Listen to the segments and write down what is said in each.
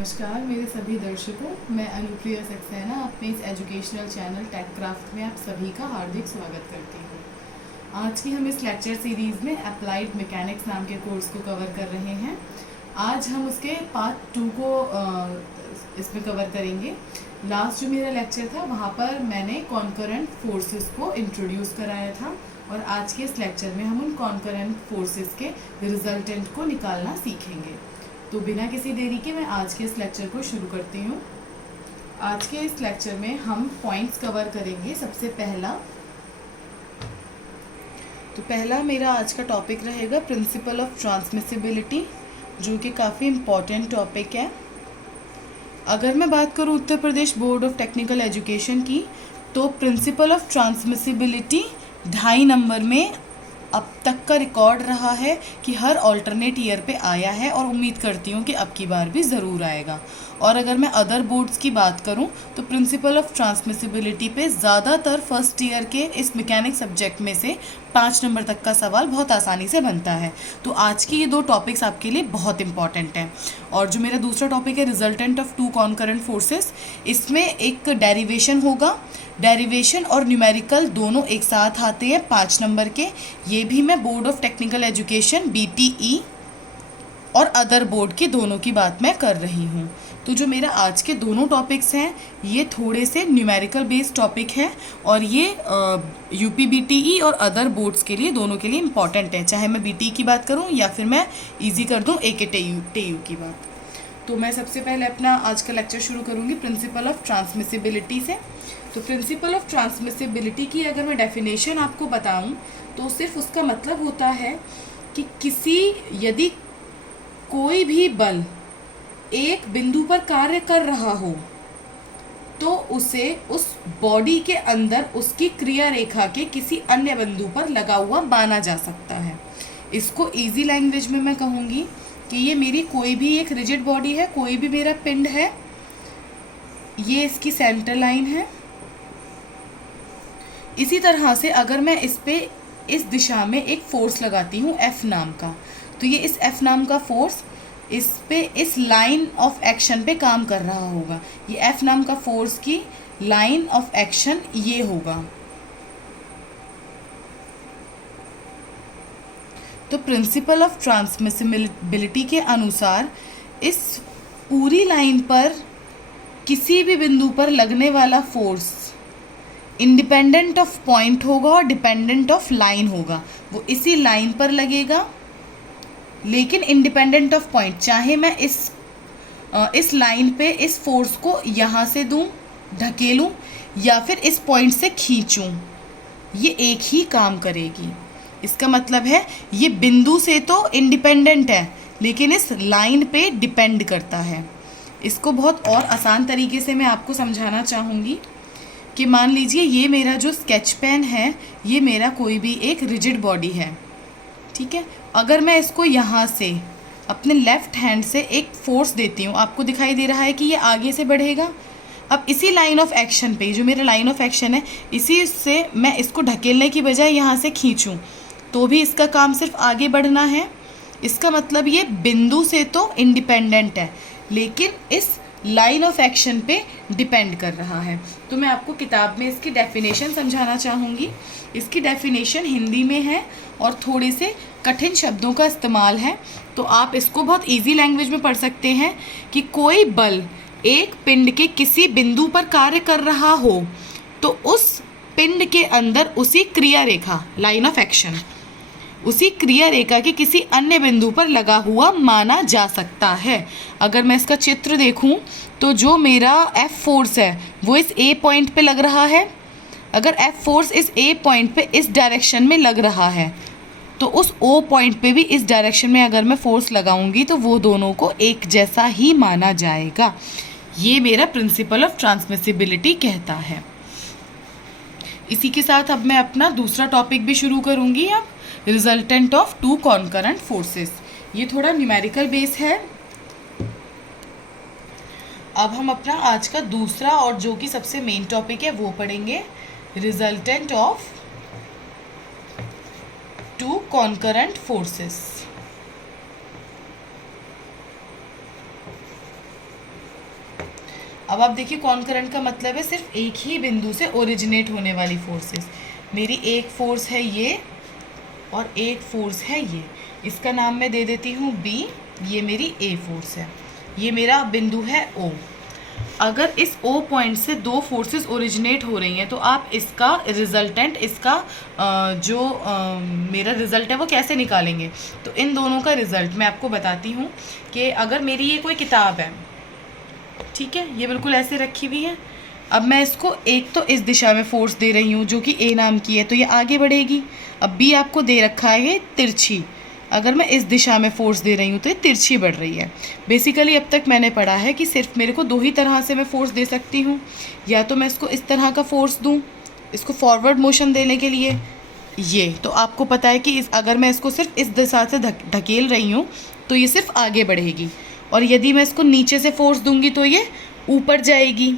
नमस्कार मेरे सभी दर्शकों, मैं अनुप्रिया सक्सेना अपने इस एजुकेशनल चैनल टेक क्राफ्ट में आप सभी का हार्दिक स्वागत करती हूँ। आज की हम इस लेक्चर सीरीज़ में अप्लाइड मैकेनिक्स नाम के कोर्स को कवर कर रहे हैं। आज हम उसके पार्ट 2 को इसमें कवर करेंगे। लास्ट जो मेरा लेक्चर था वहाँ पर मैंने कॉन्करेंट फोर्सेस को इंट्रोड्यूस कराया था और आज के इस लेक्चर में हम उन कॉन्करेंट फोर्सेस के रिजल्टेंट को निकालना सीखेंगे। तो बिना किसी देरी के मैं आज के इस लेक्चर को शुरू करती हूँ। आज के इस लेक्चर में हम पॉइंट्स कवर करेंगे। सबसे पहला मेरा आज का टॉपिक रहेगा प्रिंसिपल ऑफ ट्रांसमिसिबिलिटी, जो कि काफ़ी इम्पॉर्टेंट टॉपिक है। अगर मैं बात करूँ Uttar Pradesh board of technical education की, तो प्रिंसिपल ऑफ ट्रांसमिसिबिलिटी 2.5 नंबर में अब तक का रिकॉर्ड रहा है कि हर ऑल्टरनेट ईयर पे आया है और उम्मीद करती हूँ कि अब की बार भी ज़रूर आएगा। और अगर मैं अदर बोर्ड्स की बात करूँ तो प्रिंसिपल ऑफ ट्रांसमिसिबिलिटी पे ज़्यादातर फर्स्ट ईयर के इस मैकेनिक सब्जेक्ट में से 5 नंबर तक का सवाल बहुत आसानी से बनता है। तो आज की ये 2 टॉपिक्स आपके लिए बहुत इंपॉर्टेंट हैं। और जो मेरा दूसरा टॉपिक है रिजल्टेंट ऑफ 2 कॉन्करेंट फोर्सेस, इसमें एक डेरिवेशन होगा। डेरिवेशन और न्यूमेरिकल दोनों एक साथ आते हैं 5 नंबर के। ये भी मैं board of technical education BTE और अदर बोर्ड के दोनों की बात मैं कर रही हूँ। तो जो मेरा आज के दोनों टॉपिक्स हैं ये थोड़े से न्यूमेरिकल बेस्ड टॉपिक हैं और ये UP BTE और अदर बोर्ड्स के लिए दोनों के लिए इम्पॉर्टेंट है, चाहे मैं BTE की बात करूँ या फिर मैं ईजी कर दूँ AK TU की बात। तो मैं सबसे पहले अपना आज का लेक्चर शुरू करूँगी प्रिंसिपल ऑफ ट्रांसमिसिबिलिटी से। तो प्रिंसिपल ऑफ ट्रांसमिसिबिलिटी की अगर मैं डेफिनेशन आपको बताऊँ तो सिर्फ उसका मतलब होता है कि यदि कोई भी बल एक बिंदु पर कार्य कर रहा हो तो उसे उस बॉडी के अंदर उसकी क्रिया रेखा के किसी अन्य बिंदु पर लगा हुआ माना जा सकता है। इसको इजी लैंग्वेज में मैं कहूँगी कि ये मेरी कोई भी एक रिजिड बॉडी है, कोई भी मेरा पिंड है, ये इसकी सेंटर लाइन है। इसी तरह से अगर मैं इस दिशा में एक फोर्स लगाती हूँ F नाम का, तो ये इस F नाम का फोर्स इस लाइन ऑफ एक्शन पे काम कर रहा होगा। ये F नाम का फोर्स की लाइन ऑफ एक्शन ये होगा। तो प्रिंसिपल ऑफ ट्रांसमिसिबिलिटी के अनुसार इस पूरी लाइन पर किसी भी बिंदु पर लगने वाला फोर्स इंडिपेंडेंट ऑफ पॉइंट होगा और डिपेंडेंट ऑफ लाइन होगा। वो इसी लाइन पर लगेगा लेकिन इंडिपेंडेंट ऑफ पॉइंट, चाहे मैं इस लाइन पे इस फोर्स को यहाँ से दूँ, ढकेलूँ या फिर इस पॉइंट से खींचूँ, ये एक ही काम करेगी। इसका मतलब है ये बिंदु से तो इंडिपेंडेंट है लेकिन इस लाइन पे डिपेंड करता है। इसको बहुत और आसान तरीके से मैं आपको समझाना चाहूँगी कि मान लीजिए ये मेरा जो स्केच पेन है ये मेरा कोई भी एक रिजिड बॉडी है, ठीक है। अगर मैं इसको यहाँ से अपने लेफ़्ट हैंड से एक फोर्स देती हूँ, आपको दिखाई दे रहा है कि ये आगे से बढ़ेगा। अब इसी लाइन ऑफ एक्शन पे, जो मेरा लाइन ऑफ एक्शन है, इसी से मैं इसको ढकेलने की बजाय यहाँ से खींचूँ तो भी इसका काम सिर्फ आगे बढ़ना है। इसका मतलब ये बिंदु से तो इंडिपेंडेंट है लेकिन इस लाइन ऑफ एक्शन पे डिपेंड कर रहा है। तो मैं आपको किताब में इसकी डेफिनेशन समझाना चाहूँगी। इसकी डेफिनेशन हिंदी में है और थोड़े से कठिन शब्दों का इस्तेमाल है, तो आप इसको बहुत इजी लैंग्वेज में पढ़ सकते हैं कि कोई बल एक पिंड के किसी बिंदु पर कार्य कर रहा हो तो उस पिंड के अंदर उसी क्रिया रेखा, लाइन ऑफ एक्शन, उसी क्रिया रेखा के किसी अन्य बिंदु पर लगा हुआ माना जा सकता है। अगर मैं इसका चित्र देखूं तो जो मेरा F फोर्स है वो इस A पॉइंट पे लग रहा है। अगर F फोर्स इस A पॉइंट पे इस डायरेक्शन में लग रहा है तो उस O पॉइंट पे भी इस डायरेक्शन में अगर मैं फोर्स लगाऊंगी तो वो दोनों को एक जैसा ही माना जाएगा। ये मेरा प्रिंसिपल ऑफ ट्रांसमिसिबिलिटी कहता है। इसी के साथ अब मैं अपना दूसरा टॉपिक भी शुरू करूंगी। अब रिजल्टेंट ऑफ 2 कॉन्करेंट फोर्सेस, ये थोड़ा न्यूमेरिकल बेस है। अब हम अपना आज का दूसरा और जो कि सबसे मेन टॉपिक है वो पढ़ेंगे, रिजल्टेंट ऑफ 2 कॉन्करेंट फोर्सेस। अब आप देखिए कॉन्करेंट का मतलब है सिर्फ एक ही बिंदु से ओरिजिनेट होने वाली फोर्सेस। मेरी एक फोर्स है ये और एक फोर्स है ये, इसका नाम मैं दे देती हूँ बी, ये मेरी ए फोर्स है, ये मेरा बिंदु है ओ। अगर इस ओ पॉइंट से दो फोर्सेस ओरिजिनेट हो रही हैं तो आप इसका रिजल्टेंट, इसका जो मेरा रिज़ल्ट है वो कैसे निकालेंगे। तो इन दोनों का रिज़ल्ट मैं आपको बताती हूँ कि अगर मेरी ये कोई किताब है, ठीक है, ये बिल्कुल ऐसे रखी हुई है। अब मैं इसको एक तो इस दिशा में फोर्स दे रही हूँ जो कि ए नाम की है, तो ये आगे बढ़ेगी। अब बी आपको दे रखा है ये तिरछी, अगर मैं इस दिशा में फोर्स दे रही हूँ तो ये तिरछी बढ़ रही है। बेसिकली अब तक मैंने पढ़ा है कि सिर्फ मेरे को दो ही तरह से मैं फोर्स दे सकती हूँ, या तो मैं इसको इस तरह का फोर्स दूँ, इसको फॉरवर्ड मोशन देने के लिए, ये तो आपको पता है कि अगर मैं इसको सिर्फ इस दिशा से ढकेल रही हूँ तो ये सिर्फ आगे बढ़ेगी, और यदि मैं इसको नीचे से फोर्स दूंगी तो ये ऊपर जाएगी।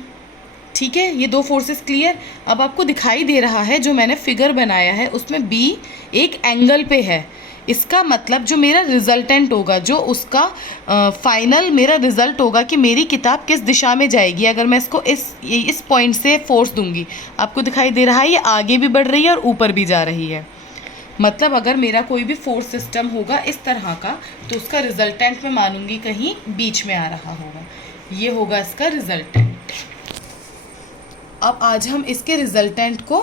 ठीक है, ये दो फोर्सेस क्लियर। अब आपको दिखाई दे रहा है जो मैंने फिगर बनाया है उसमें बी एक एंगल पे है, इसका मतलब जो मेरा रिजल्टेंट होगा, जो उसका फाइनल मेरा रिजल्ट होगा कि मेरी किताब किस दिशा में जाएगी अगर मैं इसको इस पॉइंट से फोर्स दूंगी। आपको दिखाई दे रहा है ये आगे भी बढ़ रही है और ऊपर भी जा रही है। मतलब अगर मेरा कोई भी फोर्स सिस्टम होगा इस तरह का तो उसका रिजल्टेंट मैं मानूंगी कहीं बीच में आ रहा होगा, ये होगा इसका रिजल्टेंट। अब आज हम इसके रिजल्टेंट को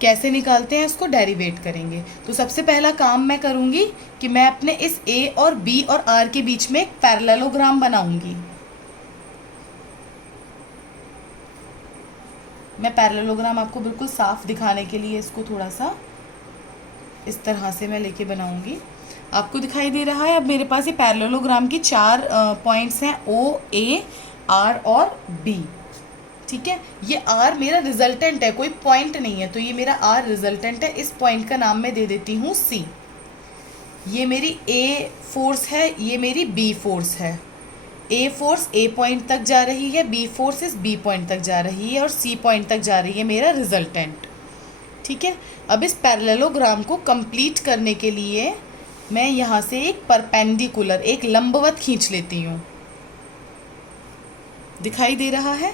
कैसे निकालते हैं उसको डेरिवेट करेंगे। तो सबसे पहला काम मैं करूंगी कि मैं अपने इस ए और बी और आर के बीच में एक पैरेललोग्राम बनाऊंगी। मैं पैरेललोग्राम आपको बिल्कुल साफ दिखाने के लिए इसको थोड़ा सा इस तरह से मैं लेके बनाऊंगी। आपको दिखाई दे रहा है अब मेरे पास ये पैरेललोग्राम की 4 पॉइंट्स हैं, ओ, ए, आर और बी। ठीक है, ये आर मेरा रिजल्टेंट है, कोई पॉइंट नहीं है, तो ये मेरा आर रिजल्टेंट है। इस पॉइंट का नाम मैं दे देती हूँ सी। ये मेरी ए फोर्स है, ये मेरी बी फोर्स है। ए फोर्स ए पॉइंट तक जा रही है, बी फोर्स इस बी पॉइंट तक जा रही है और सी पॉइंट तक जा रही है मेरा रिजल्टेंट। ठीक है, अब इस पैरेललोग्राम को कंप्लीट करने के लिए मैं यहाँ से एक परपेंडिकुलर, एक लंबवत खींच लेती हूँ। दिखाई दे रहा है।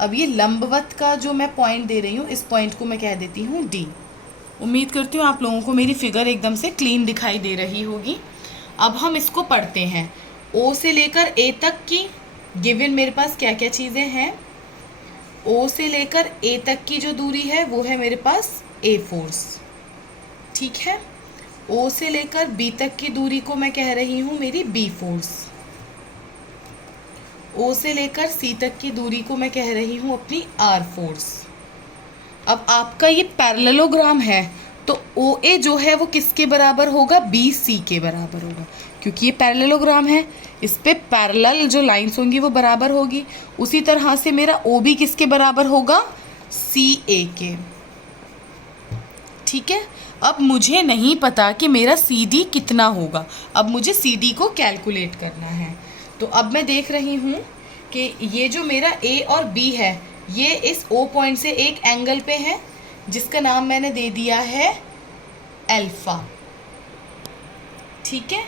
अब ये लंबवत का जो मैं पॉइंट दे रही हूँ, इस पॉइंट को मैं कह देती हूँ डी। उम्मीद करती हूँ आप लोगों को मेरी फिगर एकदम से क्लीन दिखाई दे रही होगी। अब हम इसको पढ़ते हैं। ओ से लेकर ए तक की गिवन मेरे पास क्या क्या चीज़ें हैं। ओ से लेकर ए तक की जो दूरी है वो है मेरे पास ए फोर्स। ठीक है, ओ से लेकर बी तक की दूरी को मैं कह रही हूँ मेरी बी फोर्स। ओ से लेकर सी तक की दूरी को मैं कह रही हूँ अपनी आर फोर्स। अब आपका ये पैरेललोग्राम है तो ओ ए जो है वो किसके बराबर होगा, बी सी के बराबर होगा, क्योंकि ये पैरेललोग्राम है, इस पे पैरेलल जो लाइंस होंगी वो बराबर होगी। उसी तरह से मेरा ओ बी किसके बराबर होगा, सी ए के। ठीक है, अब मुझे नहीं पता कि मेरा सी डी कितना होगा, अब मुझे सी डी को कैलकुलेट करना है। तो अब मैं देख रही हूँ कि ये जो मेरा ए और बी है ये इस ओ पॉइंट से एक एंगल पे है जिसका नाम मैंने दे दिया है अल्फा। ठीक है,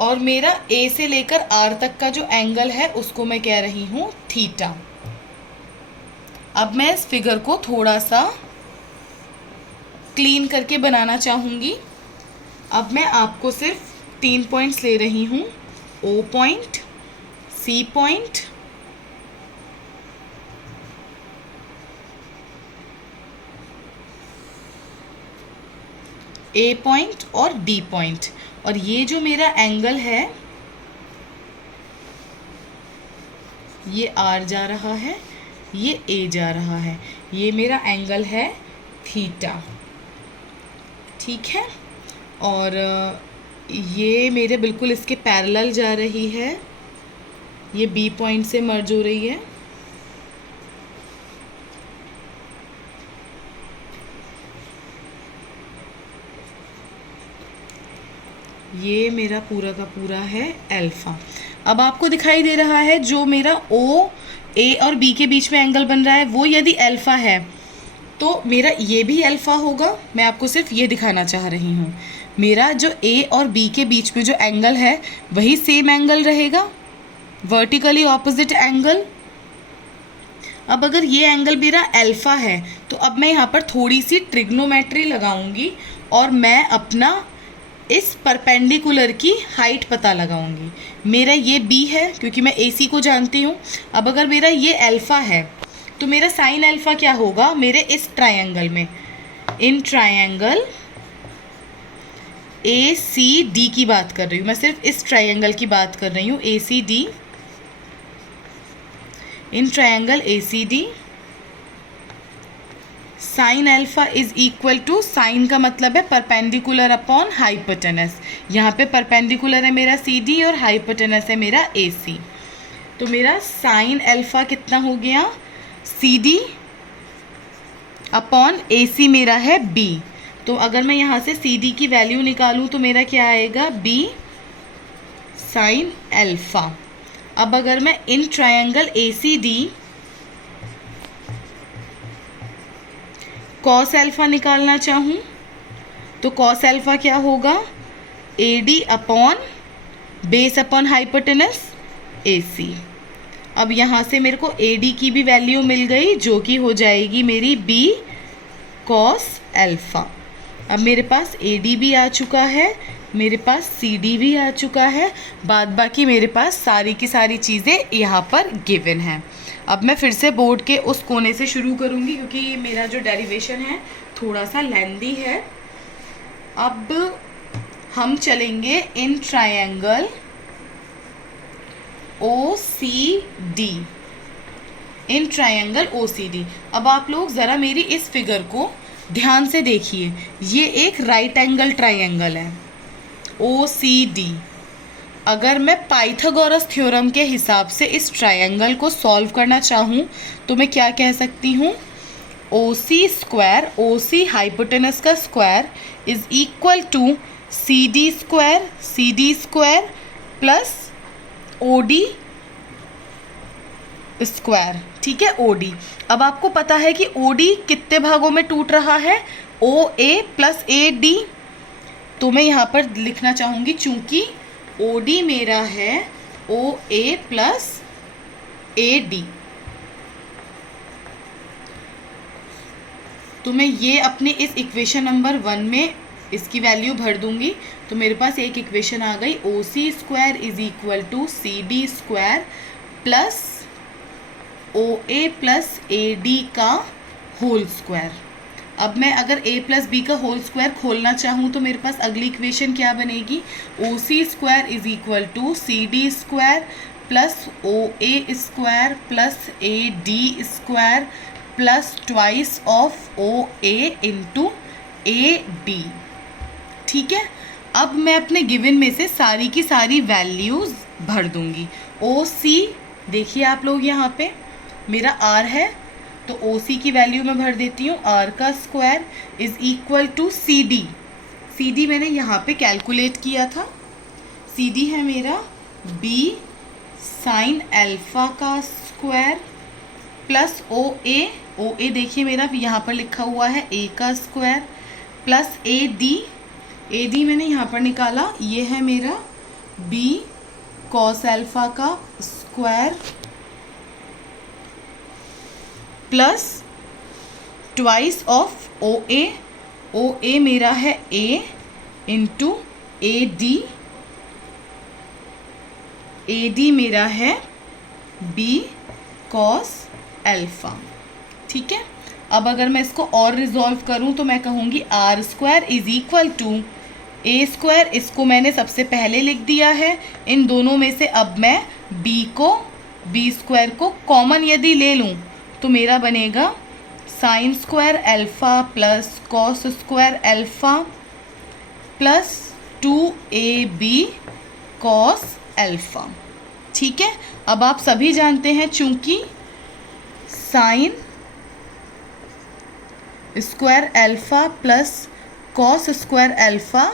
और मेरा ए से लेकर आर तक का जो एंगल है उसको मैं कह रही हूँ थीटा। अब मैं इस फिगर को थोड़ा सा क्लीन करके बनाना चाहूँगी। अब मैं आपको सिर्फ 3 पॉइंट्स ले रही हूँ, ओ पॉइंट, सी पॉइंट, ए पॉइंट और डी पॉइंट, और ये जो मेरा एंगल है ये आर जा रहा है, ये ए जा रहा है, ये मेरा एंगल है थीटा। ठीक है, और ये मेरे बिल्कुल इसके पैरेलल जा रही है, ये बी पॉइंट से मर्ज हो रही है। ये मेरा पूरा का पूरा है अल्फा। अब आपको दिखाई दे रहा है जो मेरा ओ ए और बी के बीच में एंगल बन रहा है वो यदि अल्फा है तो मेरा ये भी अल्फा होगा। मैं आपको सिर्फ ये दिखाना चाह रही हूँ, मेरा जो ए और बी के बीच में जो एंगल है वही सेम एंगल रहेगा, वर्टिकली ऑपोजिट एंगल। अब अगर ये एंगल मेरा अल्फ़ा है तो अब मैं यहाँ पर थोड़ी सी ट्रिग्नोमेट्री लगाऊंगी और मैं अपना इस परपेंडिकुलर की हाइट पता लगाऊंगी। मेरा ये बी है क्योंकि मैं AC को जानती हूँ। अब अगर मेरा ये अल्फ़ा है तो मेरा साइन अल्फ़ा क्या होगा मेरे इस ट्रायंगल में, इन ट्रायंगल ACD की बात कर रही हूँ मैं, सिर्फ इस ट्रायंगल की बात कर रही हूँ, ACD, in triangle ACD sine alpha is equal to, sine का मतलब है परपेंडिकुलर अपॉन हाइपोटेनस। यहाँ पे परपेंडिकुलर है मेरा CD और हाइपोटेनस है मेरा AC। तो मेरा साइन अल्फ़ा कितना हो गया, CD अपॉन AC मेरा है B। तो अगर मैं यहाँ से CD की वैल्यू निकालूँ तो मेरा क्या आएगा, B साइन अल्फ़ा। अब अगर मैं इन ट्रायंगल ACD कॉस अल्फ़ा निकालना चाहूँ तो कॉस अल्फ़ा क्या होगा, AD upon base upon hypotenuse AC। अब यहाँ से मेरे को AD की भी वैल्यू मिल गई जो कि हो जाएगी मेरी B कॉस अल्फ़ा। अब मेरे पास AD भी आ चुका है, मेरे पास CD भी आ चुका है, बाद बाकी मेरे पास सारी की सारी चीज़ें यहाँ पर गिवन हैं। अब मैं फिर से बोर्ड के उस कोने से शुरू करूँगी क्योंकि मेरा जो डेरिवेशन है थोड़ा सा लेंदी है। अब हम चलेंगे इन ट्रायंगल OCD, इन ट्रायंगल OCD। अब आप लोग ज़रा मेरी इस फिगर को ध्यान से देखिए, ये एक राइट एंगल ट्रायंगल है OCD। अगर मैं पाइथागोरस थ्योरम के हिसाब से इस ट्रायंगल को सॉल्व करना चाहूँ तो मैं क्या कह सकती हूँ, OC स्क्वायर, OC हाइपोटेनस का square is equal to CD square plus OD square, ठीक है, OD। अब आपको पता है कि OD कितने भागों में टूट रहा है, OA प्लस AD। तो मैं यहाँ पर लिखना चाहूँगी चूँकि OD मेरा है OA प्लस AD, तो मैं ये अपने इस इक्वेशन नंबर 1 में इसकी वैल्यू भर दूंगी। तो मेरे पास एक इक्वेशन आ गई, OC square is equal to CD square plus OA plus AD का होल स्क्वायर। अब मैं अगर A प्लस B का होल स्क्वायर खोलना चाहूँ तो मेरे पास अगली इक्वेशन क्या बनेगी, OC square is equal to CD square plus OA square plus AD square plus twice of OA into AD, ठीक है। अब मैं अपने गिवन में से सारी की सारी वैल्यूज़ भर दूंगी। OC देखिए आप लोग यहाँ पे मेरा R है तो OC की वैल्यू मैं भर देती हूँ, R का square is equal to CD मैंने यहाँ पे कैलकुलेट किया था, CD है मेरा B साइन अल्फ़ा का स्क्वायर प्लस OA देखिए मेरा यहाँ पर लिखा हुआ है A का स्क्वायर प्लस AD मैंने यहाँ पर निकाला, ये है मेरा B कॉस अल्फ़ा का square plus twice of OA मेरा है A इंटू AD मेरा है B कॉस अल्फ़ा, ठीक है। अब अगर मैं इसको और रिजॉल्व करूं तो मैं कहूँगी R square is equal to A square, इसको मैंने सबसे पहले लिख दिया है। इन दोनों में से अब मैं B स्क्वायर को कॉमन यदि ले लूँ तो मेरा बनेगा sine square alpha plus cos square alpha plus 2AB cos alpha, ठीक है। अब आप सभी जानते हैं चूँकि sine square alpha plus cos square alpha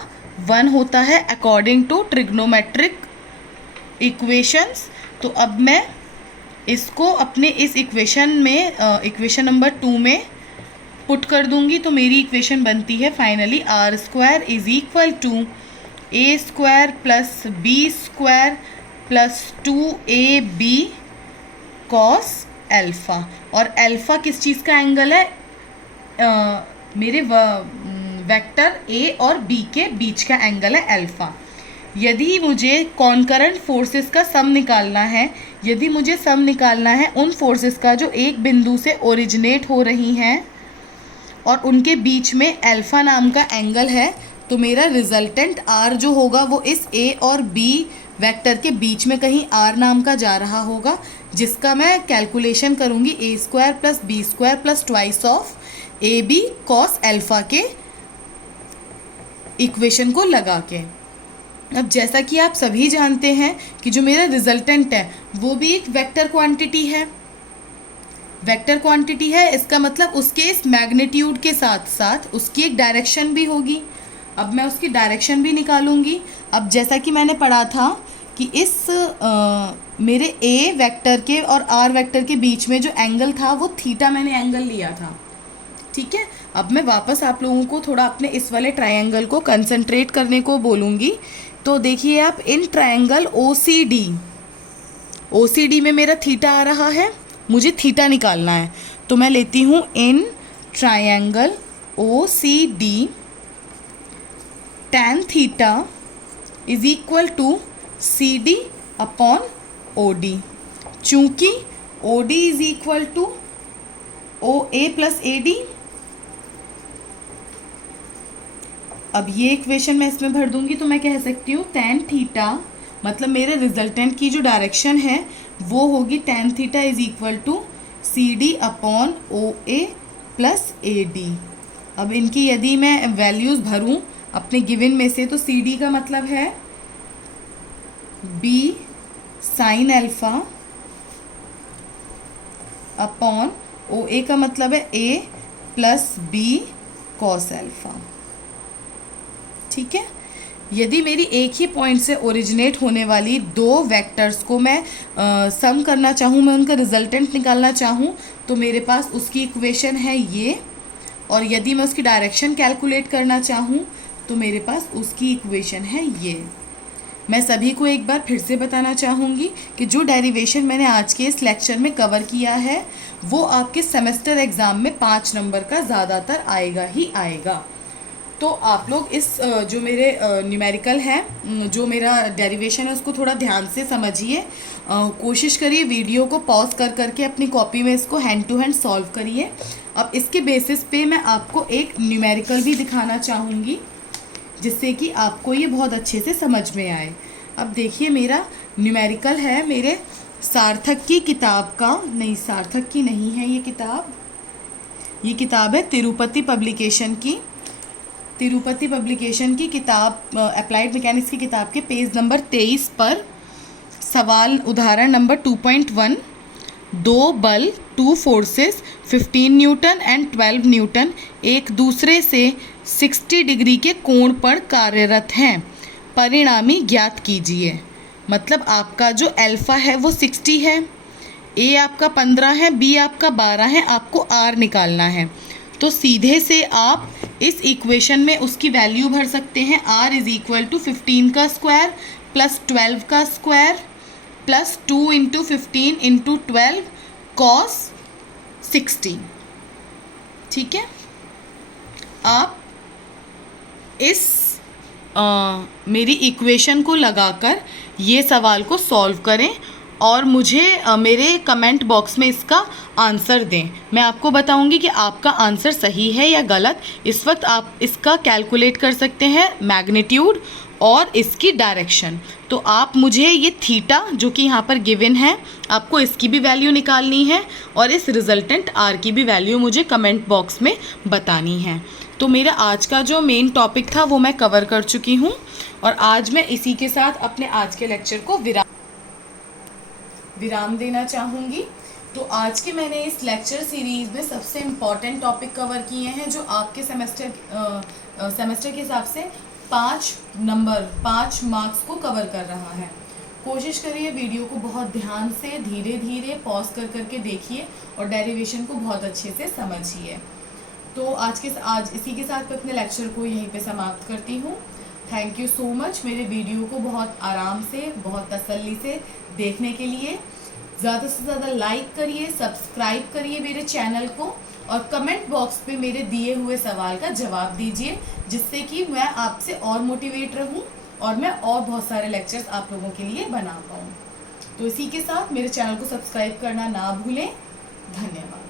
1 होता है अकॉर्डिंग टू ट्रिग्नोमेट्रिक इक्वेशंस। तो अब मैं इसको अपने इस इक्वेशन में इक्वेशन नंबर 2 में पुट कर दूंगी तो मेरी इक्वेशन बनती है finally R square is equal to A square plus B square plus 2AB cos alpha, और अल्फ़ा किस चीज़ का एंगल है? मेरे वेक्टर ए और बी के बीच का एंगल है अल्फ़ा। यदि मुझे कॉन्करेंट फोर्सेस का सम निकालना है, यदि मुझे सम निकालना है उन फोर्सेस का जो एक बिंदु से ओरिजिनेट हो रही हैं और उनके बीच में अल्फ़ा नाम का एंगल है, तो मेरा रिजल्टेंट आर जो होगा वो इस ए और बी वेक्टर के बीच में कहीं आर नाम का जा रहा होगा, जिसका मैं कैलकुलेशन करूँगी A square plus B square plus twice of A B cos alpha के इक्वेशन को लगा के। अब जैसा कि आप सभी जानते हैं कि जो मेरा रिजल्टेंट है वो भी एक वेक्टर क्वांटिटी है, वेक्टर क्वांटिटी है, इसका मतलब उसके इस मैग्नीट्यूड के साथ साथ उसकी एक डायरेक्शन भी होगी। अब मैं उसकी डायरेक्शन भी निकालूंगी। अब जैसा कि मैंने पढ़ा था कि इस मेरे ए वेक्टर के और आर वेक्टर के बीच में जो एंगल था वो थीटा मैंने एंगल लिया था, ठीक है। अब मैं वापस आप लोगों को थोड़ा अपने इस वाले ट्रायंगल को कंसंट्रेट करने को बोलूँगी। तो देखिए आप, इन ट्रायंगल OCD में मेरा थीटा आ रहा है, मुझे थीटा निकालना है, तो मैं लेती हूँ in triangle OCD tan theta is equal to CD upon OD। चूँकि OD is equal to OA plus AD। अब ये इक्वेशन मैं इसमें भर दूंगी तो मैं कह सकती हूँ tan थीटा, मतलब मेरे रिजल्टेंट की जो डायरेक्शन है वो होगी tan theta is equal to CD upon OA plus AD। अब इनकी यदि मैं वैल्यूज़ भरूँ अपने गिवन में से, तो CD का मतलब है B sine alpha upon OA का मतलब है A plus B cos alpha, ठीक है। यदि मेरी एक ही पॉइंट से ओरिजिनेट होने वाली दो वेक्टर्स को मैं सम करना चाहूँ, मैं उनका रिजल्टेंट निकालना चाहूँ, तो मेरे पास उसकी इक्वेशन है ये, और यदि मैं उसकी डायरेक्शन कैलकुलेट करना चाहूँ तो मेरे पास उसकी इक्वेशन है ये। मैं सभी को एक बार फिर से बताना चाहूँगी कि जो डेरिवेशन मैंने आज के इस लेक्चर में कवर किया है वो आपके सेमेस्टर एग्ज़ाम में 5 नंबर का ज़्यादातर आएगा ही आएगा। तो आप लोग इस जो मेरे न्यूमेरिकल है, जो मेरा डेरिवेशन है, उसको थोड़ा ध्यान से समझिए, कोशिश करिए वीडियो को पॉज कर करके अपनी कॉपी में इसको हैंड टू हैंड सॉल्व करिए। अब इसके बेसिस पे मैं आपको एक न्यूमेरिकल भी दिखाना चाहूँगी जिससे कि आपको ये बहुत अच्छे से समझ में आए। अब देखिए, मेरा न्यूमेरिकल है मेरे सार्थक की किताब का, नहीं सार्थक की नहीं है ये किताब है तिरुपति पब्लिकेशन की किताब, अप्लाइड मैकेनिक्स की किताब के पेज नंबर 23 पर सवाल उदाहरण नंबर 2.1, दो बल 2 फोर्सेस 15 न्यूटन एंड 12 न्यूटन एक दूसरे से 60 डिग्री के कोण पर कार्यरत हैं, परिणामी ज्ञात कीजिए। मतलब आपका जो अल्फ़ा है वो 60 है, ए आपका 15 है, बी आपका 12 है, आपको आर निकालना है। तो सीधे से आप इस इक्वेशन में उसकी वैल्यू भर सकते हैं। r इज इक्वल टू 15 का स्क्वायर प्लस 12 का square plus 2 into 15 into 12 cos 60, ठीक है। आप इस मेरी इक्वेशन को लगाकर ये सवाल को सॉल्व करें और मुझे मेरे कमेंट बॉक्स में इसका आंसर दें। मैं आपको बताऊंगी कि आपका आंसर सही है या गलत। इस वक्त आप इसका कैलकुलेट कर सकते हैं मैग्नीट्यूड और इसकी डायरेक्शन। तो आप मुझे ये थीटा जो कि यहाँ पर गिवन है, आपको इसकी भी वैल्यू निकालनी है और इस रिजल्टेंट आर की भी वैल्यू मुझे कमेंट बॉक्स में बतानी है। तो मेरा आज का जो मेन टॉपिक था वो मैं कवर कर चुकी हूँ और आज मैं इसी के साथ अपने आज के लेक्चर को विराम देना चाहूँगी। तो आज के मैंने इस लेक्चर सीरीज़ में सबसे इम्पॉर्टेंट टॉपिक कवर किए हैं जो आपके सेमेस्टर के हिसाब से 5 मार्क्स को कवर कर रहा है। कोशिश करिए वीडियो को बहुत ध्यान से धीरे धीरे पॉज कर करके देखिए और डेरिवेशन को बहुत अच्छे से समझिए। तो आज इसी के साथ मैं अपने लेक्चर को यहीं पे समाप्त करती हूँ। थैंक यू सो मच मेरे वीडियो को बहुत आराम से, बहुत तसल्ली से देखने के लिए। ज़्यादा से ज़्यादा लाइक करिए, सब्सक्राइब करिए मेरे चैनल को और कमेंट बॉक्स पे मेरे दिए हुए सवाल का जवाब दीजिए, जिससे कि मैं आपसे और मोटिवेट रहूं और मैं और बहुत सारे लेक्चर्स आप लोगों के लिए बना पाऊँ। तो इसी के साथ मेरे चैनल को सब्सक्राइब करना ना भूलें। धन्यवाद।